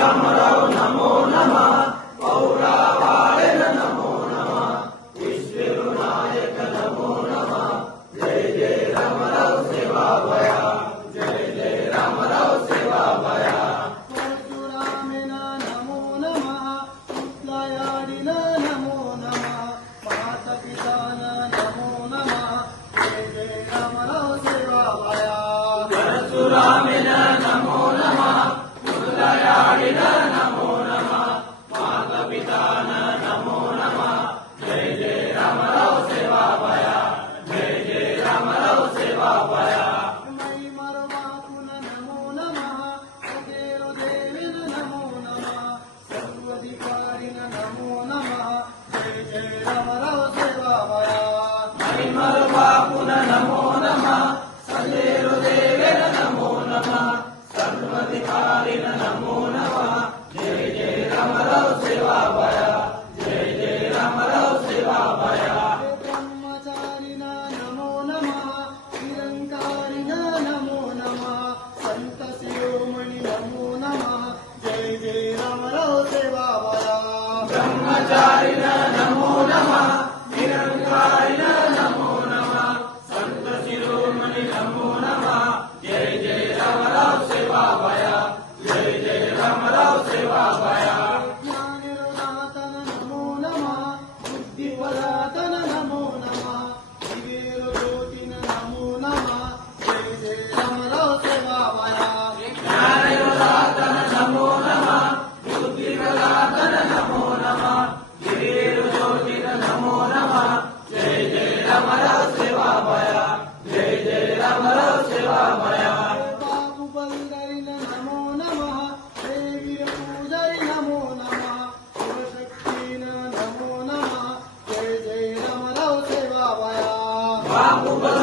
रामराव नमो नमः पौरावाळेन नमो नमः विश्वविनायक नमो नमः जय जय रामराव सेवावया जय जय रामराव सेवावया परशुरामेन नमो नमः पुत्रयाडिन नमो नमः मातापितान नमो नमः जय जय रामराव सेवावया परशुरामेन नमो नमः पुत्रयाडिन नमो नमः मातापितान नमो नमः जय जय रामराव सेवावया जय जय रामराव सेवावया महिमरवाकुन नमो नमः सदेवदेवेन नमो नमः सर्वाधिकारिण नमो नमः जय जय रामराव सेवावया महिमरवाकुन नमो नमः सदेवदेवेन नमो नमः सर्वाधिकारिण नमो नमः जय जय रामराव सेवावया जय जय रामराव सेवावया ब्रह्मचारिण नमो नमः निरंकारिण नमो नमः संत शिरोमणि नमो नमः जय जय रामराव सेवावया ब्रह्मचारिण नमो नमः निरंकारिण नमो नमः संत शिरोमणि नमो नमः जय जय रामराव सेवावया जय जय रामराव सेवावया ज्ञाननिर्दातन नमो नमः बुद्धिप्रदातन नमो नमः दिव्यज्योतिन नमो नमः जय जय रामराव सेवावया ज्ञाननिर्दातन नमो नमः बुद्धिप्रदातन नमो नमः गिरिज्योतिन नमो नमः जय जय रामराव सेवावया जय जय रामराव सेवावया बाहुबलधरिण नमो नमः देवीपूजरि नमो नमः शिवशक्तिन नमो नमः जय जय रामराव सेवावया बाहुबल